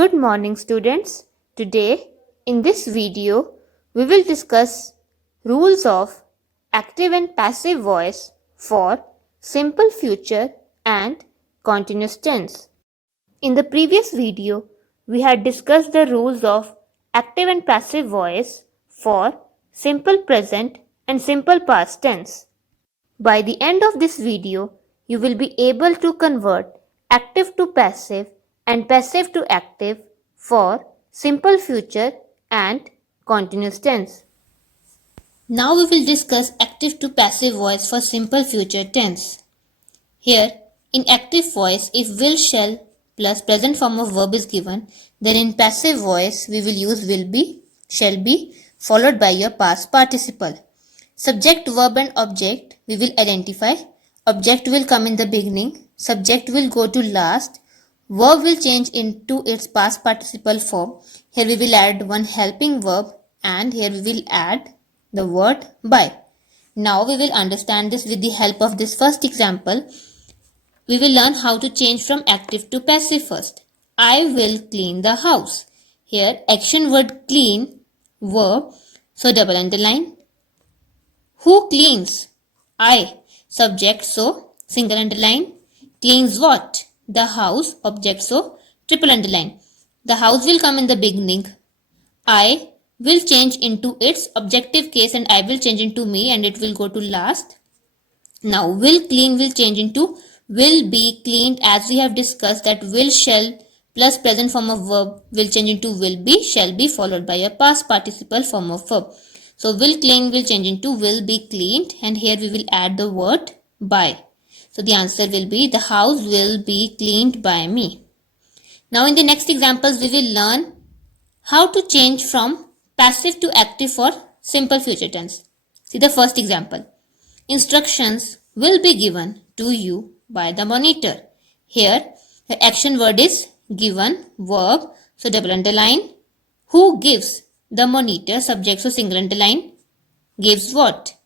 Good morning students. Today in this video we will discuss rules of active and passive voice for simple future and continuous tense. In the previous video we had discussed the rules of active and passive voice for simple present and simple past tense. By the end of this video you will be able to convert active to passive and passive to active for simple future and continuous tense. Now we will discuss active to passive voice for simple future tense. Here, in active voice, if will, shall plus present form of verb is given, then in passive voice we will use will be, shall be followed by your past participle. Subject, verb and object we will identify. Object will come in the beginning, subject will go to last, verb will change into its past participle form. Here we will add one helping verb and here we will add the word by. Now we will understand this with the help of this first example. We will learn how to change from active to passive first. I will clean the house. Here action word clean, verb, so double underline. Who cleans? I. Subject, so single underline. Cleans what? The house. Object, so triple underline. The house will come in the beginning. I will change into its objective case and I will change into me and it will go to last. Now will clean will change into will be cleaned, as we have discussed that will, shall plus present form of verb will change into will be, shall be followed by a past participle form of verb. So will clean will change into will be cleaned and here we will add the word by. So the answer will be the house will be cleaned by me. Now in the next examples we will learn how to change from passive to active for simple future tense. See the first example. Instructions will be given to you by the monitor. Here the action word is given, verb, so double underline. Who gives? The monitor, subject, so single underline. Gives what?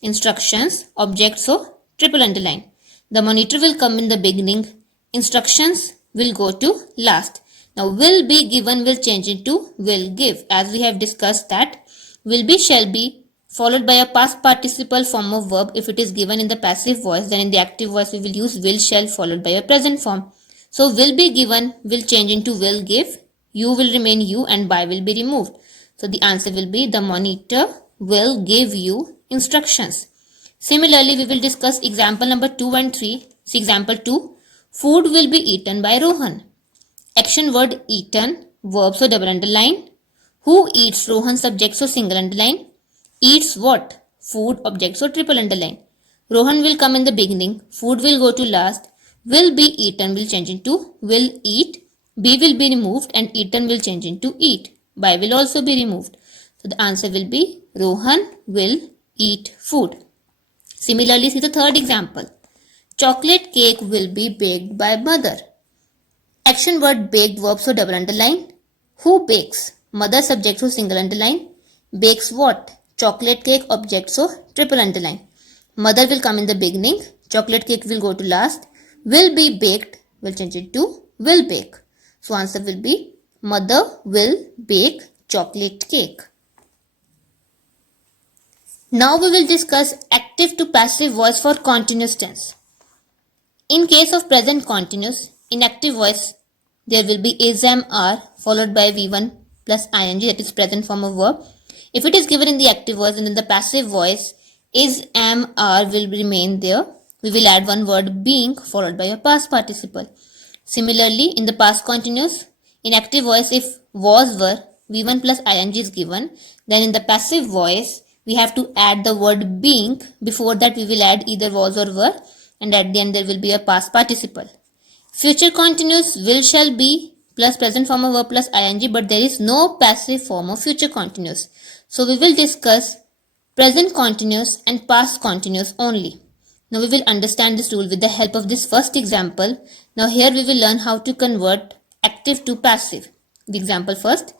Instructions, object, so triple underline. The monitor will come in the beginning. Instructions will go to last. Now will be given will change into will give, as we have discussed that will be, shall be followed by a past participle form of verb if it is given in the passive voice. Then in the active voice we will use will, shall followed by a present form. So will be given will change into will give, you will remain you and by will be removed. So the answer will be the monitor will give you instructions. Similarly, we will discuss example number 2 and 3. See example 2. Food will be eaten by Rohan. Action word eaten, verb, so double underline. Who eats? Rohan, subject, so single underline. Eats what? Food, object, so triple underline. Rohan will come in the beginning. Food will go to last. Will be eaten will change into will eat. Be will be removed and eaten will change into eat. By will also be removed. So the answer will be Rohan will eat food. Similarly, see the third example. Chocolate cake will be baked by mother. Action word baked, verb, so double underline. Who bakes? Mother, subject, so single underline. Bakes what? Chocolate cake, object, so triple underline. Mother will come in the beginning. Chocolate cake will go to last. Will be baked will change it to will bake. So answer will be mother will bake chocolate cake. Now we will discuss active to passive voice for continuous tense. In case of present continuous, in active voice there will be is, am, are followed by V1 plus ing, that is present form of verb. If it is given in the active voice, and in the passive voice is, am, are will remain there. We will add one word being followed by a past participle. Similarly, in the past continuous, in active voice if was, were, V1 plus ing is given, then in the passive voice we have to add the word being. Before that we will add either was or were and at the end there will be a past participle. Future continuous will, shall be plus present form of verb plus ing, but there is no passive form of future continuous. So we will discuss present continuous and past continuous only. Now we will understand this rule with the help of this first example. Now here we will learn how to convert active to passive. The example first.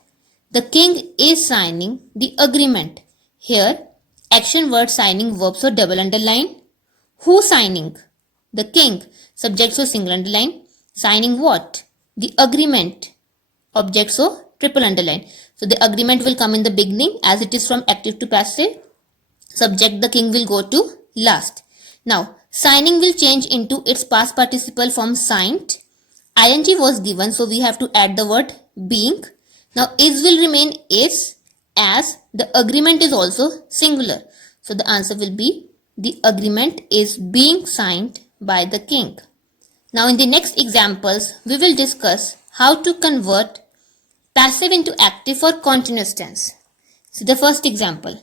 The king is signing the agreement. Here action word signing, verb, so double underline. Who signing? The king, subject, so single underline. Signing what? The agreement. object, so triple underline. So the agreement will come in the beginning as it is from active to passive. Subject, the king, will go to last. Now signing will change into its past participle form signed. Ing was given, so we have to add the word being. Now is will remain is as the agreement is also singular. So the answer will be the agreement is being signed by the king. Now in the next examples, we will discuss how to convert passive into active for continuous tense. So the first example,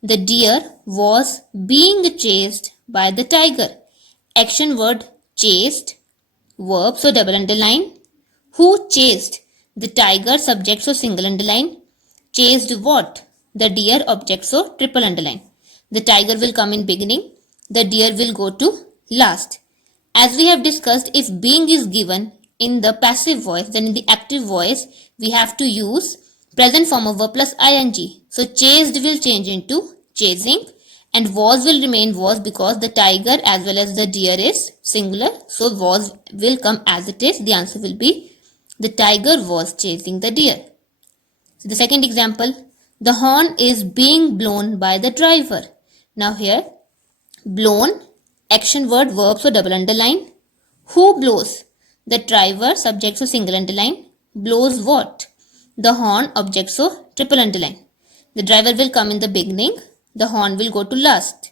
the deer was being chased by the tiger. Action word chased, verb, so double underline. Who chased? The tiger, subject, so single underline. Chased what? The deer, object, so triple underline. The tiger will come in beginning. The deer will go to last. As we have discussed, if being is given in the passive voice, then in the active voice, we have to use present form of verb plus ing. So chased will change into chasing and was will remain was because the tiger as well as the deer is singular. So was will come as it is. The answer will be the tiger was chasing the deer. So the second example, the horn is being blown by the driver. Now here, blown, action word, verb, so double underline. Who blows? The driver, subject, so single underline. Blows what? The horn, object, so triple underline. The driver will come in the beginning. The horn will go to last.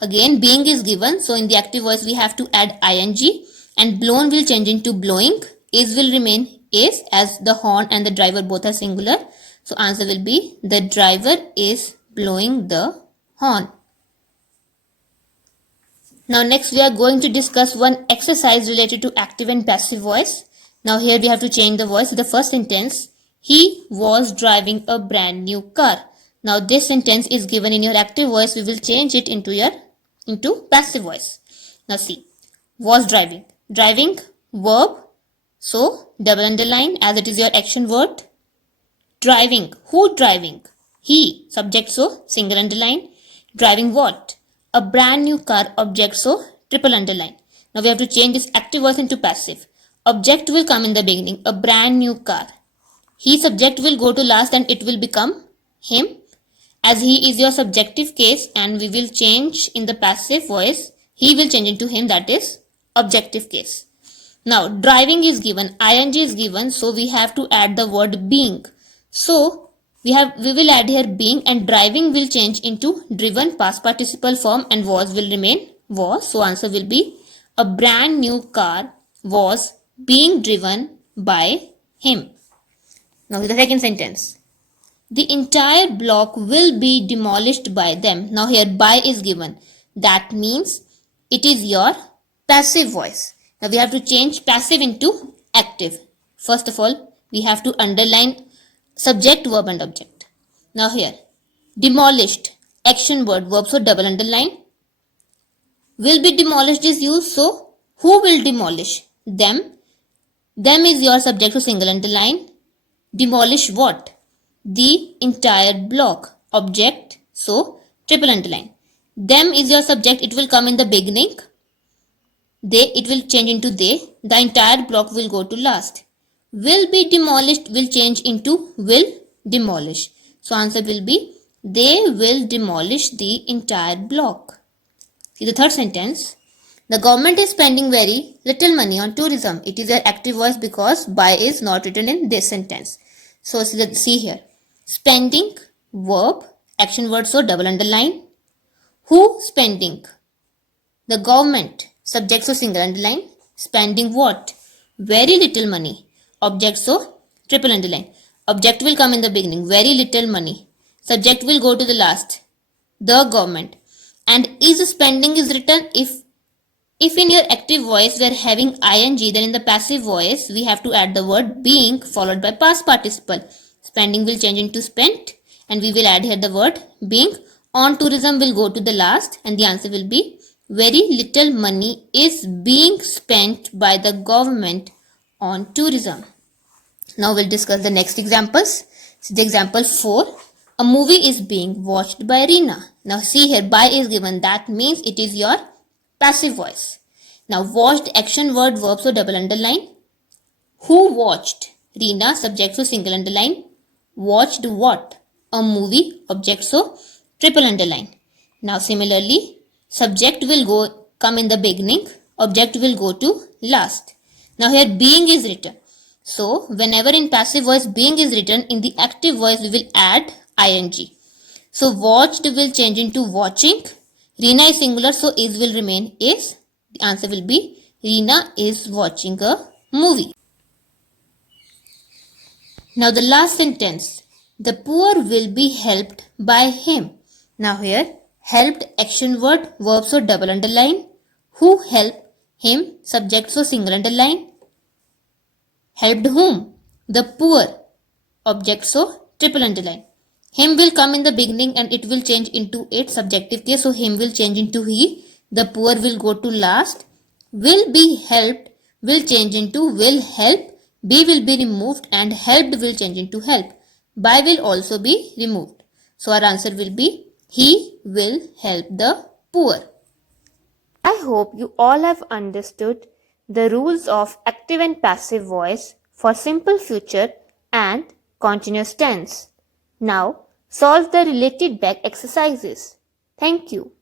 Again, being is given. So in the active voice, we have to add ing and blown will change into blowing. Is will remain is as the horn and the driver both are singular. So answer will be the driver is blowing the horn. Now next we are going to discuss one exercise related to active and passive voice. Now here we have to change the voice. The first sentence, he was driving a brand new car. Now this sentence is given in your active voice. We will change it into passive voice. Now see, was driving. Driving, verb, so double underline as it is your action word. Driving, who driving? He, subject, so single underline. Driving what? A brand new car, object, so triple underline. Now we have to change this active voice into passive. Object will come in the beginning, a brand new car. He, subject, will go to last and it will become him. As he is your subjective case and we will change in the passive voice, he will change into him, that is objective case. Now driving is given, ing is given, so we have to add the word being. So we will add here being and driving will change into driven past participle form and was will remain was. So answer will be a brand new car was being driven by him. Now the second sentence, the entire block will be demolished by them. Now here by is given. That means it is your passive voice. Now we have to change passive into active. First of all, we have to underline subject, verb and object. Now here, demolished, action word, verb, so double underline. Will be demolished is used, so who will demolish? Them. Them is your subject, so single underline. Demolish what? The entire block, object, so triple underline. Them is your subject, it will come in the beginning. They, it will change into they. The entire block will go to last. Will be demolished will change into will demolish. So answer will be they will demolish the entire block. See the third sentence. The government is spending very little money on tourism. It is an active voice because by is not written in this sentence. So see here. Spending, verb, action word, so double underline. Who spending? The government, subject, so single underline. Spending what? Very little money. Object, so triple underline. Object will come in the beginning, very little money. Subject will go to the last, the government. And is spending is written if in your active voice we are having ing, then in the passive voice we have to add the word being followed by past participle. Spending will change into spent and we will add here the word being. On tourism will go to the last and the answer will be very little money is being spent by the government on tourism. Now we'll discuss the next examples. So the example 4, a movie is being watched by Reena. Now see here, by is given, that means it is your passive voice. Now watched, action word, verb, so double underline. Who watched? Reena, subject so single underline. Watched what? A movie, object so triple underline. Now similarly, subject will come in the beginning, object will go to last. Now here being is written. So whenever in passive voice being is written, in the active voice we will add ing. So watched will change into watching. Reena is singular, so is will remain is. The answer will be Reena is watching a movie. Now the last sentence. The poor will be helped by him. Now here helped action word, verb so double underline. Who helped him? Subject so single underline. Helped whom? The poor. Object so triple underline. Him will come in the beginning and it will change into its subjective case. So him will change into he. The poor will go to last. Will be helped will change into will help. Be will be removed and helped will change into help. By will also be removed. So our answer will be he will help the poor. I hope you all have understood the rules of active and passive voice for simple future and continuous tense. Now solve the related back exercises. Thank you.